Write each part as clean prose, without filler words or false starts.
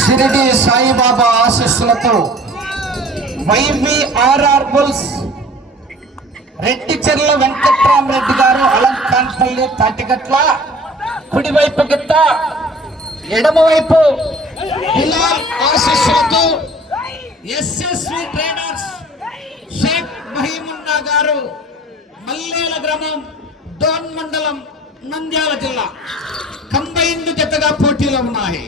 షిరిడి సాయిబాబా ఆశీస్సులతో వైవిఆర్ఆర్ బుల్స్ రెడ్డిచెర్ల వెంకట్రామరెడ్డి గారు అలంకాన్పల్లి తాటిగట్ల, కుడివైపు గిత్త, ఎడమవైపు బిలాల్ ఆశీస్సులతో ఎస్ఎస్వి ట్రేడర్స్ షేక్ మహీమున్నా గారు మల్లేల గ్రామం, డోన్ మండలం, నంద్యాల జిల్లా కంబైన్డ్ జతగా పోటీలో ఉన్నాయి.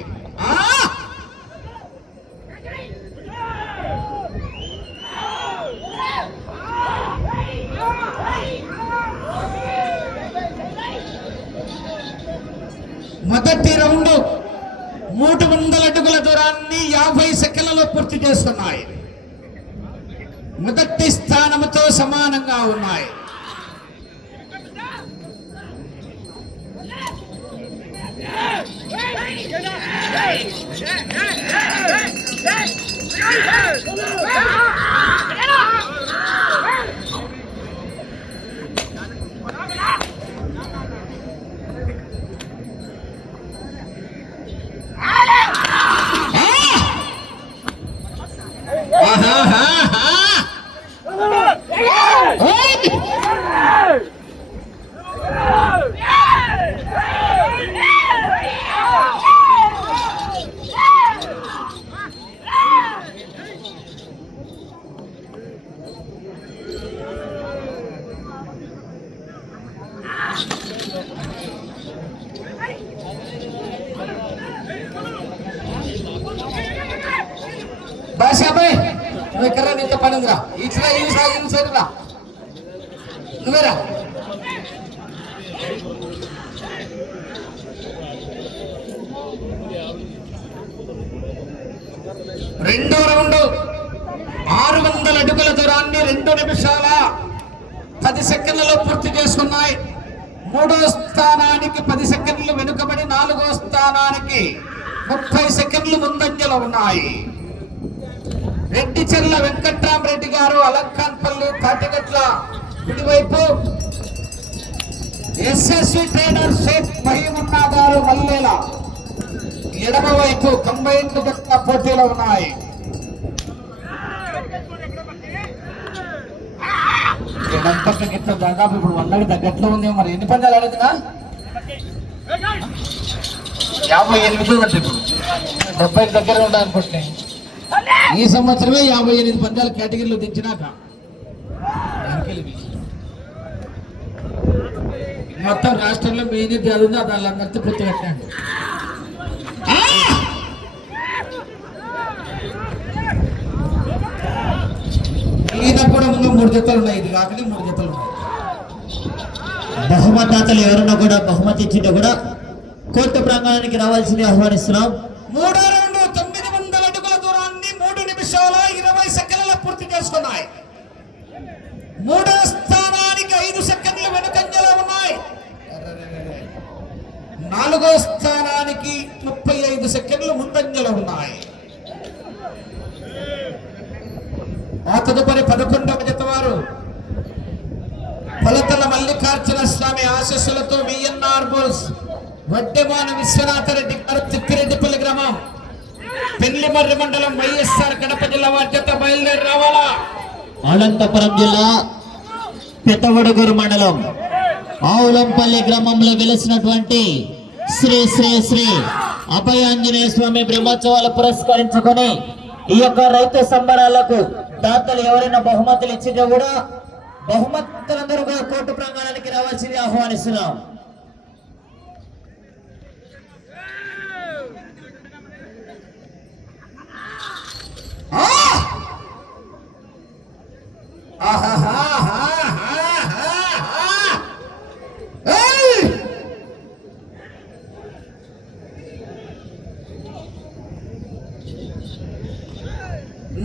మొదటి రౌండ్ 300 అడుగుల దూరాన్ని 50 సెకండ్లలో పూర్తి చేస్తున్నాయి. మొదటి స్థానంతో సమానంగా ఉన్నాయి. బాషాబాయ్ నువ్వు ఇక్కడ నీతో పని ఉందిరా, ఇట్లా ఈ సైడ్ రా, నువ్వేరా. రెండో రౌండ్ 600 అడుగుల దూరాన్ని 2 నిమిషాల 10 సెకండ్లలో పూర్తి చేసుకున్నాయి. 3వ స్థానానికి 10 సెకండ్లు వెనుకబడి 4వ స్థానానికి 30 సెకండ్లు ముందంజలో ఉన్నాయి. రెడ్డిచెర్ల వెంకట్రామరెడ్డి గారు అలంకాన్పల్లి తాటిగట్ల, కుడివైపు ఎస్ఎస్వి ట్రేడర్ షేక్ మహీమున్నా గారు మల్లేల, ఎడమవైపు కంబైన్డ్ జత పోటీలో ఉన్నాయి. దాదాపు ఇప్పుడు 100కి తగ్గట్లో ఉంది. మరి ఎన్ని పందాలు ఆడుతున్నా? 58 అంటే ఇప్పుడు 70 దగ్గర ఉండాలనుకుంటున్నాయి. ఈ సంవత్సరమే 58 పందాల కేటగిరీలో దించినాక మొత్తం రాష్ట్రంలో మెయిన్ చదువుందో వాళ్ళందరితో పూర్తి కట్టాడు. ఈయన కూడా ముందు 3 జతలు ఉన్నాయి, ఇది కాకనే 3 జతలు ఉన్నాయి. బహుమతాతలు ఎవరన్నా కూడా బహుమతి ఇచ్చింటే కూడా కోర్టు ప్రాంగణానికి రావాల్సింది ఆహ్వానిస్తున్నాం. 3వ రౌండ్ 900 అడుగుల దూరాన్ని 3 నిమిషాల 20 సెకండ్ల పూర్తి చేసుకున్నాయి. 3వ స్థానానికి 5 సెకండ్లు వెనుకంజలో ఉన్నాయి. 4వ స్థానానికి 35 సెకండ్లు ముందంజలో ఉన్నాయి. ఆ తదుపరి 11వ జత వారు పొలతల మల్లికార్జున స్వామి ఆశీస్సులతో విఎన్ఆర్ బుల్స్ వడ్డెమాన విశ్వనాథరెడ్డి గారు, తిప్పిరెడ్డిపల్లి గ్రామం, పెళ్లిమర్రి మండలం, వైఎస్ఆర్ కడప జిల్లా వారి జత బయలుదేరి రావాలా. అనంతపురం జిల్లా పెద్దవడుగురు మండలం ఆవులంపల్లి గ్రామంలో వెలిసినటువంటి శ్రీ శ్రీ శ్రీ అభయాంజనేయ స్వామి బ్రహ్మోత్సవాలు పురస్కరించుకొని ఈ యొక్క రైతు సంబరాలకు దాతలు ఎవరైనా బహుమతులు ఇచ్చినా కూడా బహుమతులందరూ కూడా కోర్టు ప్రాంగణానికి రావాల్సింది ఆహ్వానిస్తున్నాం.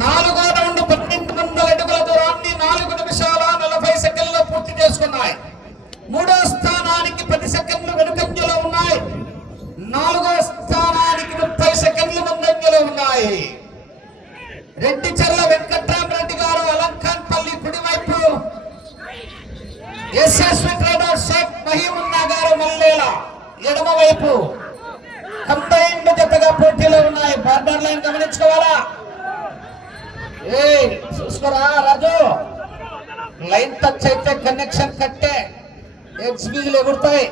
నాలుగో రౌండ్ 1200 అడుగుల దూరాన్ని 4 నిమిషాల 40 సెకండ్లలో పూర్తి చేసుకున్నాయి. 3వ స్థానానికి 10 సెకండ్లు వెనుకంజలో ఉన్నాయి. 4వ స్థానానికి 30 సెకండ్లు ముందంజలో ఉన్నాయి. రెడ్డిచెర్ల వెంకట్రామరెడ్డి గారు అలంకాన్పల్లి, కుడివైపు యశస్వి ట్రేడర్ షేక్ మహీమున్నా గారు మల్లేల ఎడమ వైపు కంబైన్డ్ జతగా పోటీలో ఉన్నాయి. బార్డర్ లైన్ గమనించుకోవాలా. చూసుకోరా రాజు, లైన్ టచ్ అయితే కనెక్షన్ కట్టే ఎక్స్బీజీలు ఎగురుతాయి.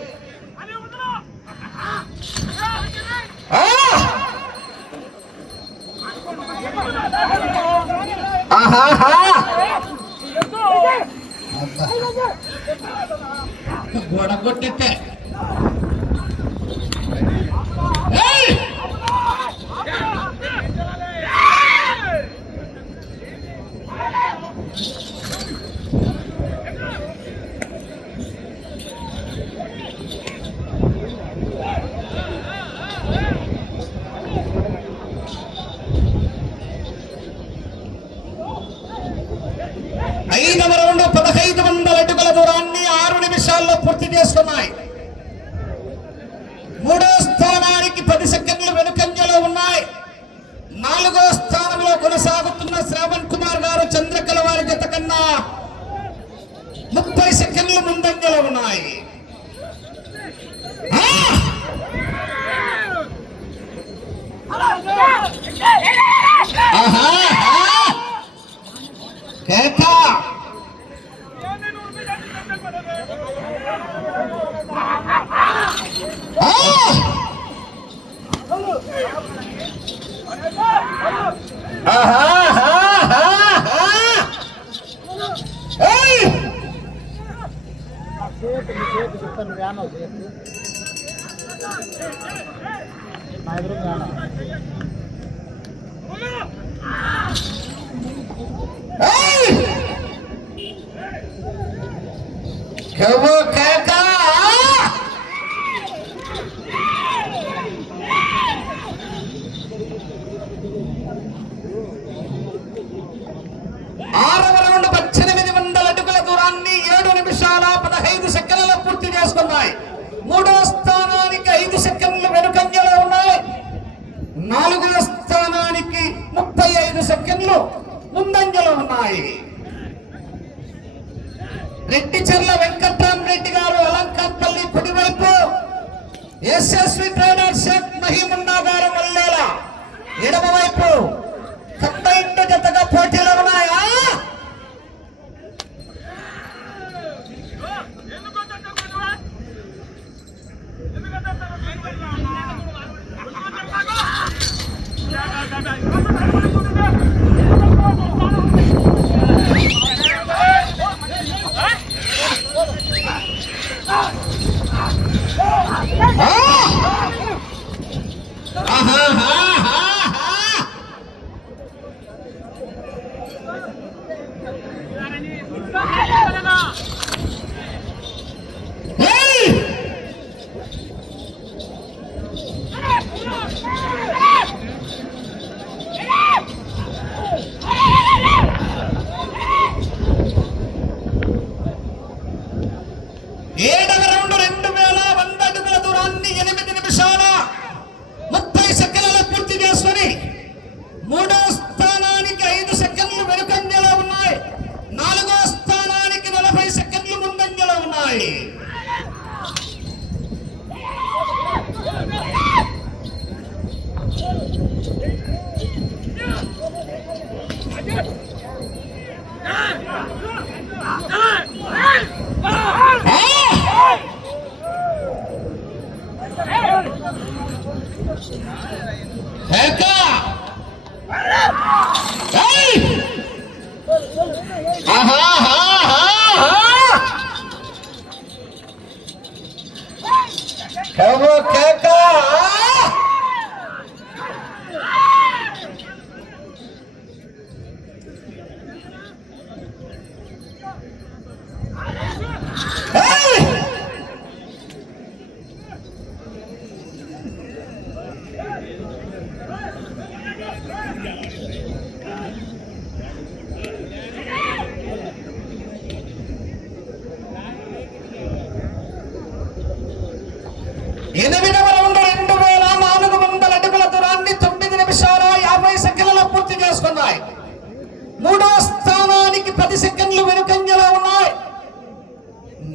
గోడ కొట్టితే ఐదవ రౌండ్ 1500 అడుగుల దూరాన్ని 6 నిమిషాల్లో పూర్తి చేసుకున్నాయి. మూడో స్థానానికి 10 సెకండ్లు వెనుకంజలో ఉన్నాయి. 4వ స్థానంలో కొనసాగుతున్న శ్రావణ్ కుమార్ గారు చంద్రకళ వారి జత కన్నా 30 సెకండ్లు ముందంజలో ఉన్నాయి. కేకా ఆరవ రౌండ్ 1800 అడుగుల దూరాన్ని 7 నిమిషాల 15 సెకండ్లలో పూర్తి చేసుకున్నాయి. మూడో స్థానానికి 5 సెకండ్లు వెనుకంజలో ఉన్నాయి. 4వ స్థానానికి 35 సెకండ్లు ముందంజలో ఉన్నాయి. రెడ్డిచెర్ల వెంకట్రామరెడ్డి గారు అలంకాపల్లి కుడివైపు, యశస్వి ట్రేడర్ షేక్ మహీమున్నా గారు మల్లేల ఎడమ వైపు కంబైన్డ్ జతగా పోటీలో ఉన్నాయా? ఏడవ రౌండ్ 2100 అడుగుల దూరాన్ని 8 నిమిషాల 30 సెకండ్లలో పూర్తి చేసుకుని మూడో స్థానానికి 5 సెకండ్లు వెనుకంజలో ఉన్నాయి. 4వ స్థానానికి 40 సెకండ్లు ముందంజలో ఉన్నాయి.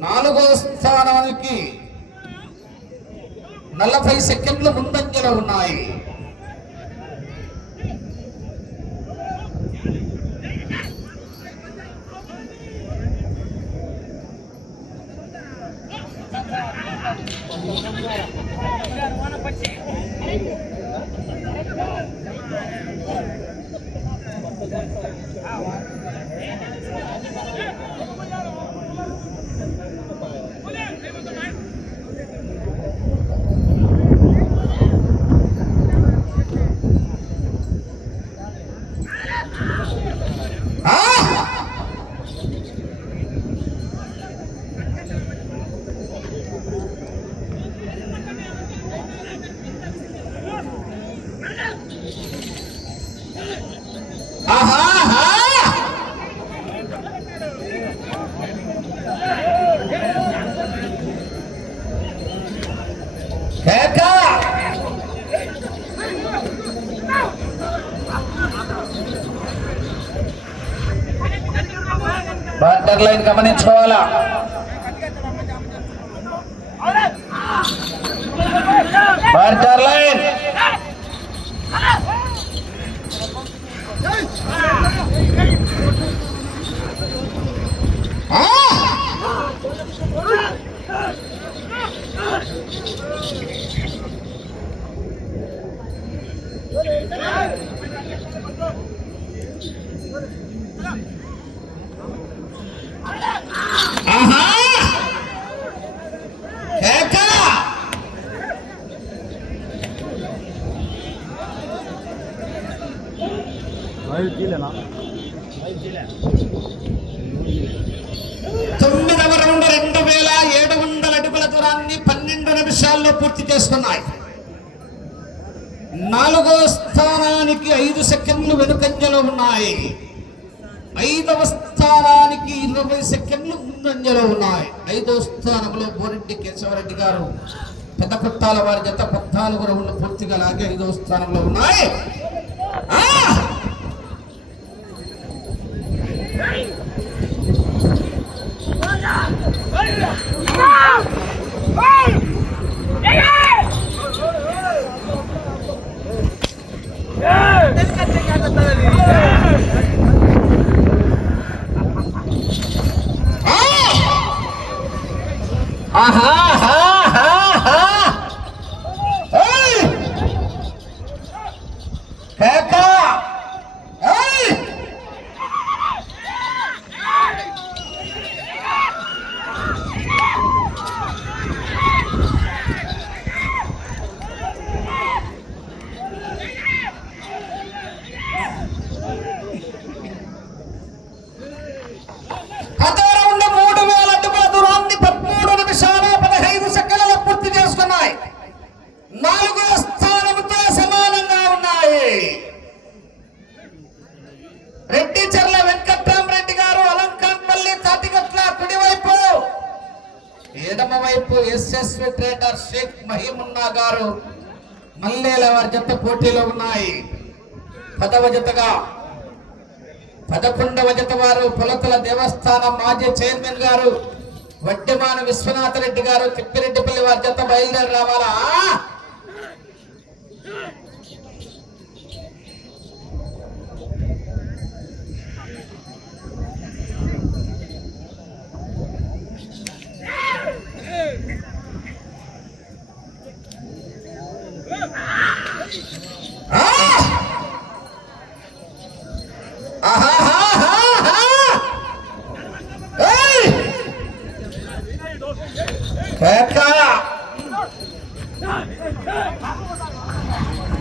నాలుగో స్థానానికి 40 సెకండ్లు ముందంజలో ఉన్నాయి. బార్డర్ లైన్ గమనించుకోవాలా. బార్డర్ లైన్ తొమ్మిదవ రౌండ్ 2700 అడుగుల దూరాన్ని 12 నిమిషాల్లో పూర్తి చేసుకున్నాయి. 4వ స్థానానికి 5 సెకండ్లు వెనుకంజలో ఉన్నాయి. 5వ స్థానానికి 20 సెకండ్లు ముందంజలో ఉన్నాయి. 5వ స్థానంలో బోరెడ్డి కేశవరెడ్డి గారు పెద్ద పుట్టాల వారి జత 14 రౌండ్లు పూర్తిగా లాగే 5వ స్థానంలో ఉన్నాయి. ఎస్ఎస్వి ట్రేడర్ షేక్ మహీమున్నా గారు మల్లేల వారి జత పోటీలో ఉన్నాయి. 10వ జతగా 11వ జత వారు పొలతల దేవస్థానం మాజీ చైర్మన్ గారు వడ్డెమాన విశ్వనాథ రెడ్డి గారు తిప్పిరెడ్డిపల్లి వారి జత బయలుదేరి రావాలా.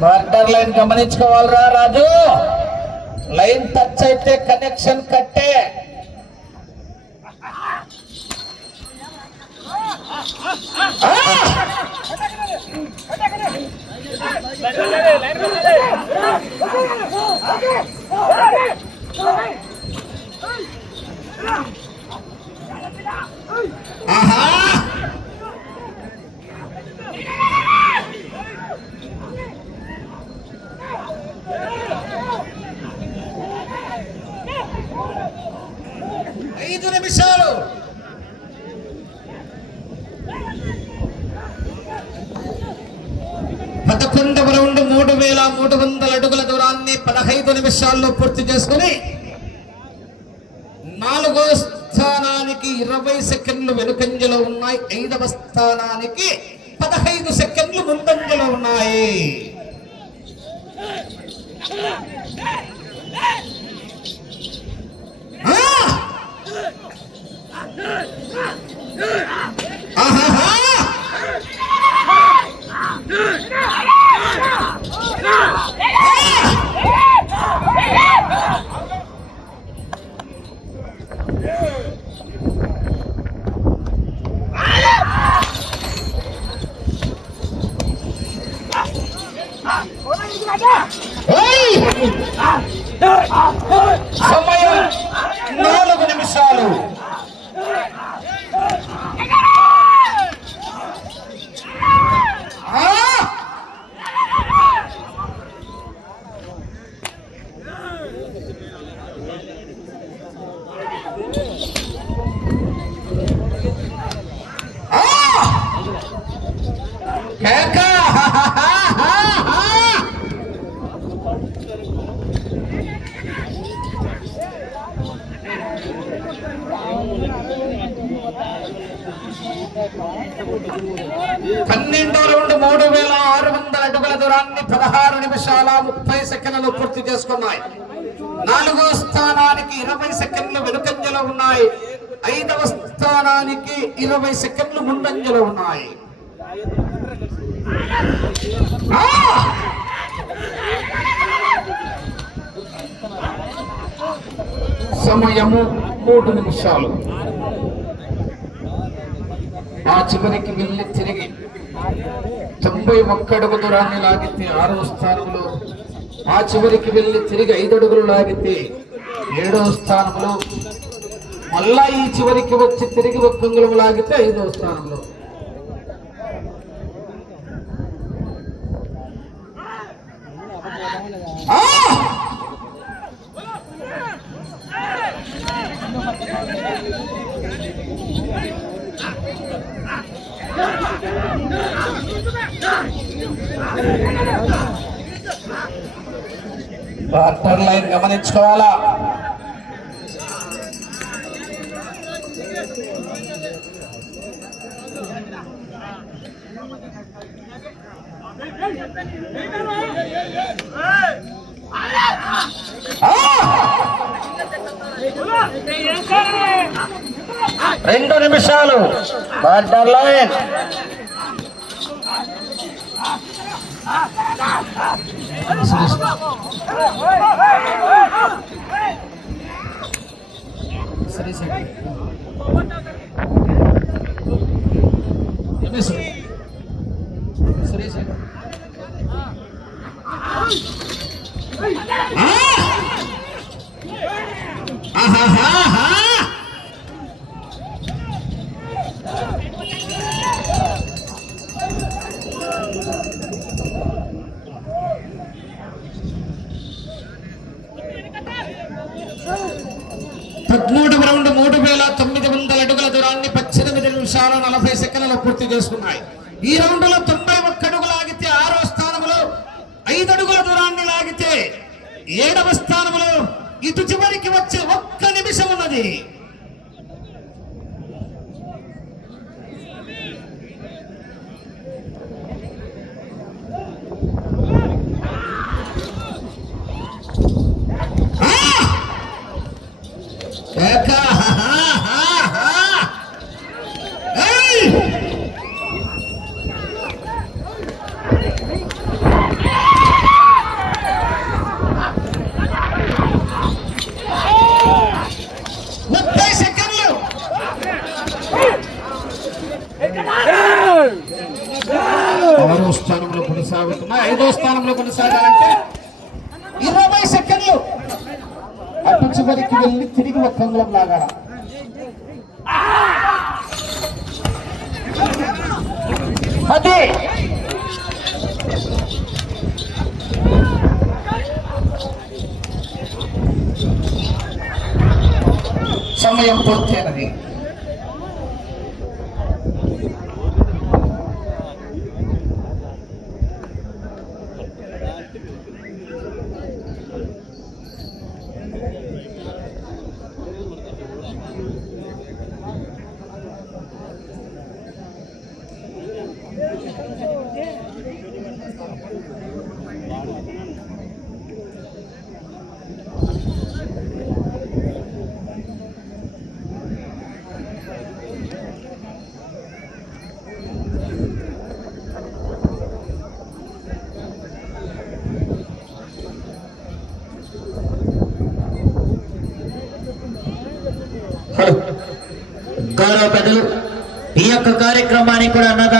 బార్డర్ లైన్ గమనించుకోవాలరా రాజు. లైన్ టచ్ అయితే కనెక్షన్ కట్టే. రౌండ్ 3300 అడుగుల దూరాన్ని 15 నిమిషాల్లో పూర్తి చేసుకుని 4వ స్థానానికి 20 సెకండ్లు వెనుకంజలో ఉన్నాయి. 5వ స్థానానికి 15 సెకండ్లు ముందంజలో ఉన్నాయి. సమయం 4 నిమిషాలు. పన్నెండో రౌండ్ 3600 అడుగుల దూరాన్ని 16 నిమిషాల 30 సెకండ్లు పూర్తి చేసుకున్నాయి. 4వ స్థానానికి 20 సెకండ్లు వెనుకంజలో ఉన్నాయి. 5వ స్థానానికి 20 సెకండ్లు ముందంజలో ఉన్నాయి. సమయము 3 నిమిషాలు. ఆ చివరికి వెళ్ళి తిరిగి 91 అడుగు దూరాన్ని లాగితే 6వ స్థానంలో, ఆ చివరికి వెళ్ళి తిరిగి 5 అడుగులు లాగితే 7వ స్థానంలో, మళ్ళా ఈ చివరికి వచ్చి తిరిగి 1 అంగుళం లాగితే 5వ స్థానంలో. వాటర్ లైన్ గమనించుకోవాలా. రెండు నిమిషాలు వాటర్ లైన్. సరే సరే సరే సరే రౌండ్ 3900 అడుగుల దూరాన్ని 18 నిమిషాల 40 సెకండ్లలో పూర్తి చేసుకున్నాయి. ఈ రౌండ్ లో 91 అడుగులు లాగితే 6వ స్థానంలో, 5 అడుగుల దూరాన్ని లాగితే 7వ స్థానంలో, ఇటు చివరికి వచ్చే 1 నిమిషం ఉన్నది. స్థానంలో కొనసాగుతున్నా 5వ స్థానంలో కొనసాగాలంటే 20 సెకండ్లు అటు చివరికి వెళ్ళి తిరిగి 1 అంగుళం లాగాల. అదే సమయం పూర్తయినది. కార్యక్రమానికి కూడా అన్నదానం